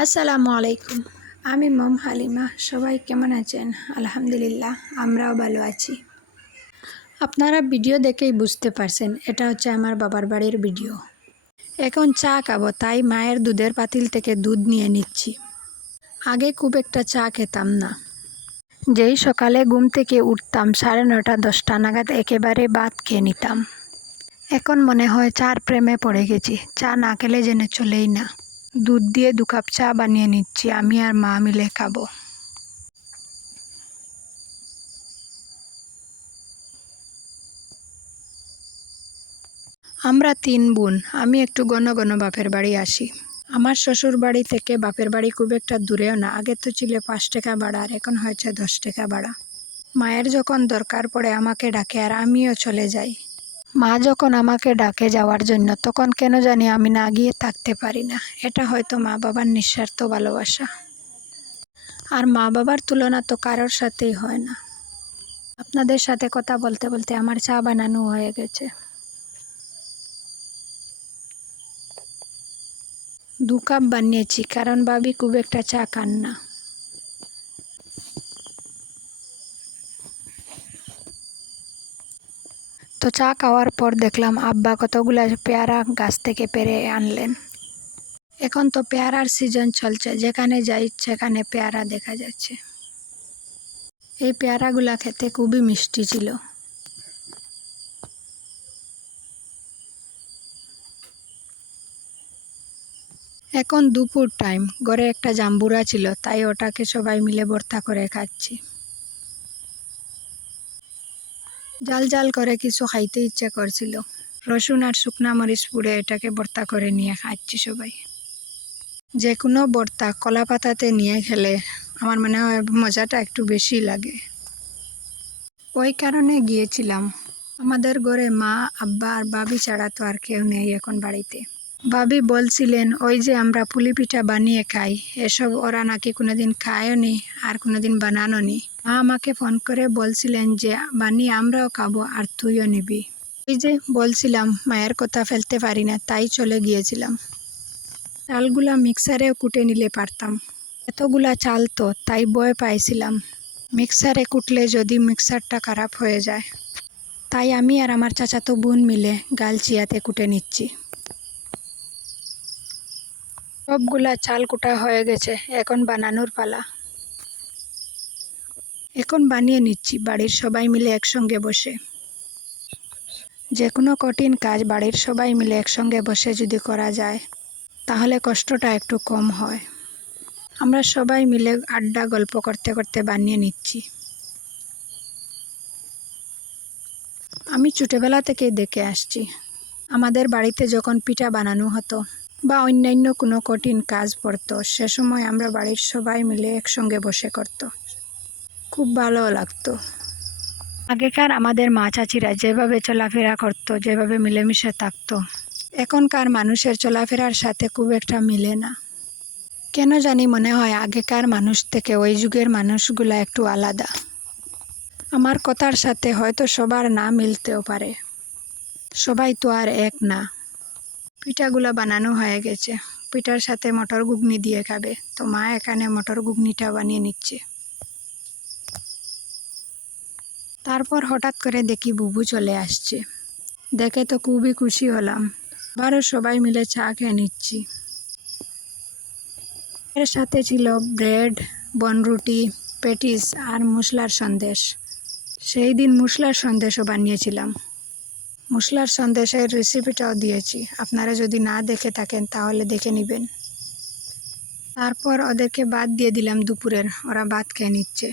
আসসালামু আলাইকুম। আমি মম হালিমা। সবাই কেমন আছেন? আলহামদুলিল্লাহ, আমরাও ভালো আছি। আপনারা ভিডিও দেখেই বুঝতে পারছেন এটা হচ্ছে আমার বাবার বাড়ির ভিডিও। এখন চা খাবো, তাই মায়ের দুধের পাতিল থেকে দুধ নিয়ে নিচ্ছি। আগে খুব একটা চা খেতাম না। যেই সকালে ঘুম থেকে উঠতাম 9:30 10টা নাগাদ একেবারে ভাত খেয়ে নিতাম। এখন মনে হয় চার প্রেমে পড়ে গেছি, চা না খেলে যেন চলেই না। দুধ দিয়ে 2 কাপ চা বানিয়ে নিচ্ছি, আমি আর মা মিলে খাবো। আমরা 3 বোন। আমি একটু ঘন ঘন বাপের বাড়ি আসি। আমার শ্বশুর বাড়ি থেকে বাপের বাড়ি খুব একটা দূরেও না। আগে তো ছিল 5 টাকা ভাড়া, আর এখন হয়েছে 10 টাকা ভাড়া। মায়ের যখন দরকার পড়ে আমাকে ডাকে আর আমিও চলে যাই। মা যখন আমাকে ডাকে যাওয়ার জন্য, তখন কেন জানি আমি না গিয়ে থাকতে পারি না। এটা হয়তো মা বাবার নিঃস্বার্থ ভালোবাসা। আর মা বাবার তুলনা তো কারোর সাথেই হয় না। আপনাদের সাথে কথা বলতে বলতে আমার চা বানানো হয়ে গেছে। 2 কাপ বানিয়েছি, কারণ ভাবি খুব একটা চা খান না। তো চা খাওয়ার পর দেখলাম আব্বা কতগুলা পেয়ারা গাছ থেকে পেরে আনলেন। এখন তো পেয়ারার সিজন চলছে, যেখানে যাই সেখানে পেয়ারা দেখা যাচ্ছে। এই পেয়ারাগুলা খেতে খুবই মিষ্টি ছিল। এখন দুপুর টাইম, ঘরে একটা জাম্বুরা ছিল, তাই ওটাকে সবাই মিলে ভর্তা করে খাচ্ছি। জাল জাল করে কিছু খাইতে ইচ্ছে করছিল। রসুন আর শুকনা মরিচ পুড়ে এটাকে ভর্তা করে নিয়ে খাচ্ছি সবাই। যে কোনো ভর্তা কলা পাতাতে নিয়ে খেলে আমার মনে হয় মজাটা একটু বেশি লাগে। ওই কারণে গিয়েছিলাম। আমাদের ঘরে মা, আব্বা আর ভাবি ছাড়া তো আর কেউ নেই এখন বাড়িতে। ভাবি বলছিলেন ওই যে আমরা পুলি পিঠা বানিয়ে খাই, এসব ওরা নাকি কোনোদিন খায়ও নি আর কোনোদিন বানানো নি। মা আমাকে ফোন করে বলছিলেন যে বানিয়ে আমরাও খাবো আর তুইও নিবি। ওই যে বলছিলাম মায়ের কথা ফেলতে পারি না, তাই চলে গিয়েছিলাম। চালগুলা মিক্সারেও কুটে নিলে পারতাম। এতগুলা চাল তো, তাই ভয় পাইছিলাম মিক্সারে কুটলে যদি মিক্সারটা খারাপ হয়ে যায়। তাই আমি আর আমার চাচাতো বোন মিলে গালচিয়াতে কুটে নিচ্ছি। সবগুলা চাল কুটা হয়ে গেছে, এখন বানানোর পালা। এখন বানিয়ে নিচ্ছি বাড়ির সবাই মিলে একসঙ্গে বসে। যে কোনো কঠিন কাজ বাড়ির সবাই মিলে একসঙ্গে বসে যদি করা যায়, তাহলে কষ্টটা একটু কম হয়। আমরা সবাই মিলে আড্ডা গল্প করতে করতে বানিয়ে নিচ্ছি। আমি ছোটবেলা থেকেই দেখে আসছি, আমাদের বাড়িতে যখন পিঠা বানানো হতো বা অন্যান্য কোনো কঠিন কাজ পড়তো, সে সময় আমরা বাড়ির সবাই মিলে একসঙ্গে বসে করত। খুব ভালো লাগতো। আগেকার আমাদের মা চাচিরা যেভাবে চলাফেরা করতো, যেভাবে মিলেমিশে থাকতো, এখনকার মানুষের চলাফেরার সাথে খুব একটা মিলে না। কেন জানি মনে হয় আগেকার মানুষ থেকে ওই যুগের মানুষগুলা একটু আলাদা। আমার কথার সাথে হয়তো সবার না মিলতেও পারে, সবাই তো আর এক না। পিঠাগুলা বানানো হয়ে গেছে, পিঠার সাথে মটর ঘুগনি দিয়ে খাবে, তো মা এখানে মটর ঘুগনিটা বানিয়ে নিচ্ছে। তারপর হঠাৎ করে দেখি বুবু চলে আসছে, দেখে তো খুবই খুশি হলাম। আবারও সবাই মিলে চা খেয়ে নিচ্ছি। এর সাথে ছিল ব্রেড, বনরুটি, পেটিস আর মশলার সন্দেশ। সেই দিন মশলার সন্দেশও বানিয়েছিলাম। মশলার সন্দেশের রেসিপিটাও দিয়েছি, আপনারা যদি না দেখে থাকেন তাহলে দেখে নেবেন। তারপর ওদেরকে ভাত দিয়ে দিলাম দুপুরের, ওরা ভাত খেয়ে নিচ্ছে।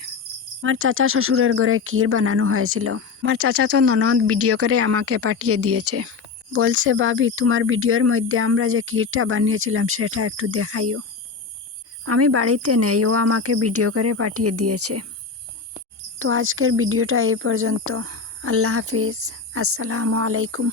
আমার চাচা শ্বশুরের ঘরে ক্ষীর বানানো হয়েছিল। আমার চাচাতো ননদ ভিডিও করে আমাকে পাঠিয়ে দিয়েছে। বলছে ভাবি তোমার ভিডিওর মধ্যে আমরা যে ক্ষীরটা বানিয়েছিলাম সেটা একটু দেখাইও। আমি বাড়িতে নেই, ও আমাকে ভিডিও করে পাঠিয়ে দিয়েছে। তো আজকের ভিডিওটা এই পর্যন্ত। আল্লাহ হাফিজ। আসসালামু আলাইকুম।